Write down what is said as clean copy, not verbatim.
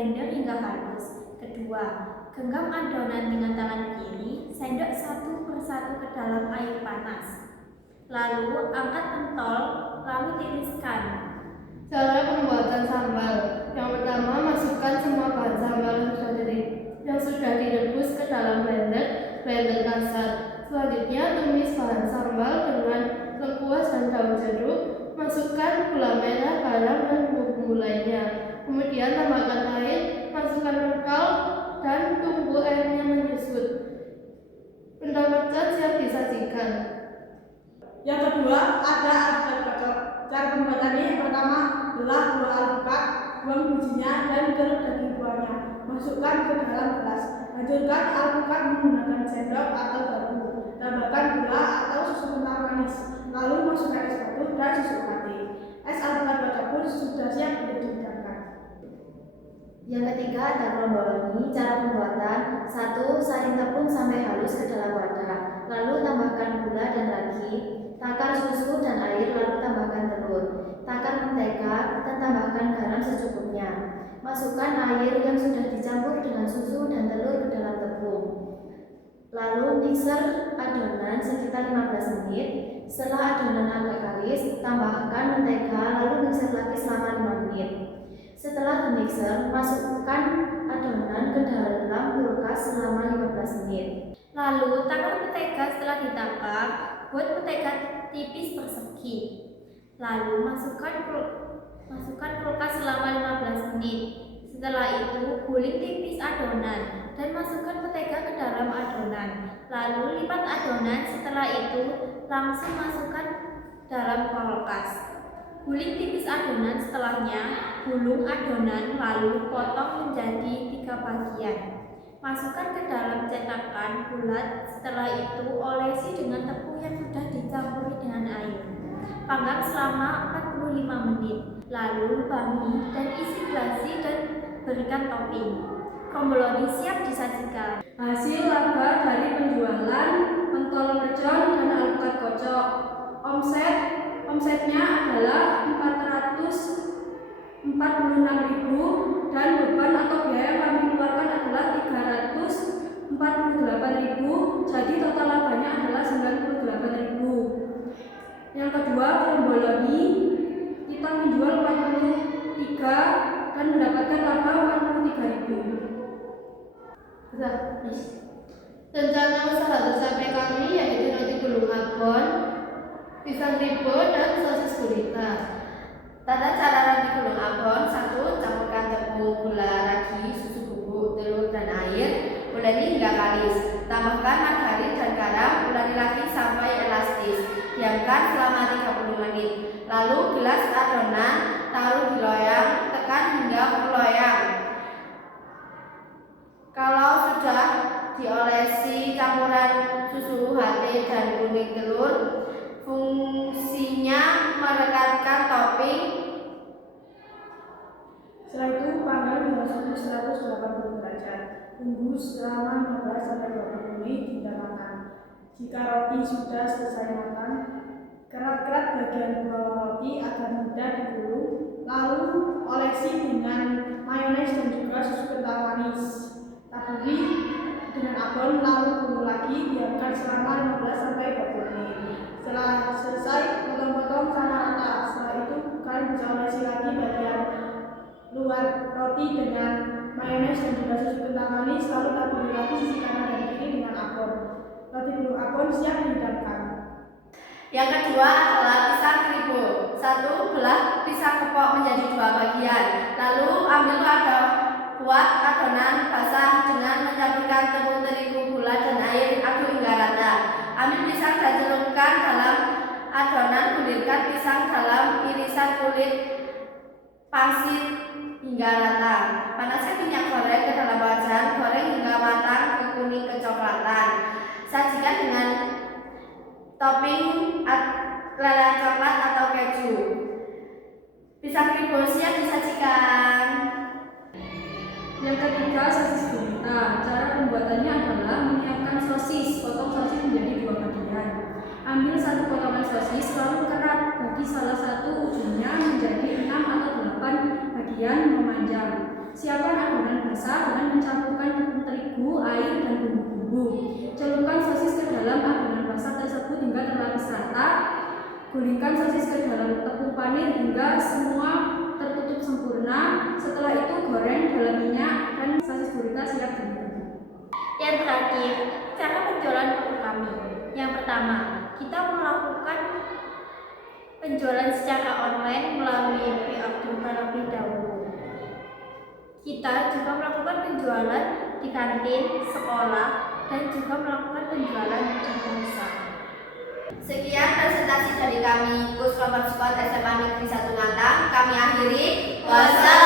blender hingga halus. Kedua, genggam adonan dengan tangan kiri, sendok satu persatu ke dalam air panas. Lalu angkat pentol, lalu tiriskan. Cara pembuatan sambal. Yang pertama, masukkan semua bahan sambal yang sudah direbus ke dalam blender kasar. Selanjutnya, tumis bahan sambal dengan lengkuas dan daun jeruk. Masukkan gula merah, garam, dan bumbu lainnya. Kemudian tambahkan air, masukkan rengkal, dan tunggu airnya menyusut. Benda mercon siap disajikan. Yang kedua, ada alpukat kocok. Cara pembuatannya yang pertama, belah buah alpukat, buang bijinya, dan keruk daging buahnya. Masukkan ke dalam gelas. Hancurkan alpukat menggunakan sendok atau garpu. Tambahkan gula atau susu kental manis. Lalu masukkan es batu dan susu mati. Es alpukat kocok pun sudah siap untuk dihidangkan. Yang ketiga ada kromboloni. Cara pembuatan: 1. Saring tepung sampai halus ke dalam wadah. Lalu tambahkan gula dan ragi. Takar susu dan air, lalu tambahkan telur. Takar mentega dan tambahkan garam secukupnya. Masukkan air yang sudah dicampur dengan susu dan telur ke dalam tepung. Lalu mixer adonan sekitar 15 menit. Setelah adonan agak kalis, tambahkan mentega, lalu mixer lagi selama 5 menit. Setelah dimixer, masukkan adonan ke dalam kulkas selama 15 menit. Lalu takar mentega. Setelah ditakar, buat mentega tipis persegi. Lalu masukkan kulkas selama 15 menit. Setelah itu, guling tipis adonan dan masukkan mentega ke dalam adonan. Lalu lipat adonan. Setelah itu, langsung masukkan dalam kulkas. Guling tipis adonan. Setelahnya, gulung adonan lalu potong menjadi 3 bagian. Masukkan ke dalam cetakan bulat. Setelah itu, olesi dengan tepung yang sudah dicampuri dengan air. Panggang selama 45 menit. Lalu lubangi dan isi glasi dan berikan topping. Kromboloni siap disajikan. Hasil laba dari penjualan pentol mercon dan alpukat kocok. Omsetnya adalah 446.000 dan beban atau biaya yang kami keluarkan adalah 348.000. Jadi total labanya adalah 98.000. Yang kedua, kromboloni kita menjual 43 dan mendapatkan laba 43.000. Rencana usaha bersama kami yaitu roti gulung abon, pisang ribo, dan sosis gurita. Tata cara roti gulung abon: 1. Campurkan tepung, gula, ragi, susu bubuk, telur, dan air. Uleni hingga kalis. Tambahkan margarin dan garam. Uleni lagi sampai elastis. Diamkan selama 30 menit. Lalu gelas adonan, taruh di loyang, tekan hingga berloyang. Kalau sudah diolesi campuran susu UHT dan kuning telur, fungsinya merekatkan topping. Setelah itu, panggang dengan suhu 180 derajat. Tunggu selama 15-20 menit hingga matang. Jika roti sudah selesai matang, kerat-kerat bagian bawah roti agar mudah digulung. Lalu olesi dengan mayones dan juga susu kental manis. Taburi dengan abon, lalu gulung lagi, diamkan selama 15-20 menit. Setelah selesai, potong-potong sama rata. Setelah itu, kalian bisa olesi lagi bagian luar roti dengan mayones dan juga susu kental manis. Lalu taburi lagi sisi kanan dan kiri dengan abon. Roti gulung abon siap dihidangkan. Yang kedua adalah pisang ribo. 1. Belah pisang kepok menjadi 2 bagian. Lalu ambil buat adonan basah dengan mencampurkan tepung terigu, gula, dan air. Aduk hingga rata. Ambil pisang dan celupkan dalam adonan. Gulirkan pisang dalam irisan kulit pangsit hingga rata. Panaskan minyak goreng ke dalam wajan. Goreng hingga matang kekuning kecoklatan. Sajikan dengan topping lelehan coklat atau keju. Pisang ribo siap disajikan. Yang ketiga, sosis gurita. Cara pembuatannya adalah menyiapkan sosis. Potong sosis menjadi 2 bagian. Ambil 1 potongan sosis, lalu kerat. Bagi salah satu ujungnya menjadi 6 atau 8 bagian memanjang. Siapkan terigu, air, dan bumbu-bumbu. Celupkan sosis ke dalam adonan basah tersebut hingga terlapis rata. Gulingkan sosis ke dalam tepung panir hingga semua tertutup sempurna. Setelah itu goreng dalam minyak dan sosis gurita siap dimakan. Yang terakhir, cara penjualan produk kami. Yang pertama, kita melakukan penjualan secara online melalui pre-order terlebih dahulu. Kita juga melakukan penjualan di kantin, sekolah, dan juga melakukan penjualan di pasar. Sekian presentasi dari kami, Kus Kelompok Sport SMA Negeri 1 Ngantang. Kami akhiri. Wassalamualaikum.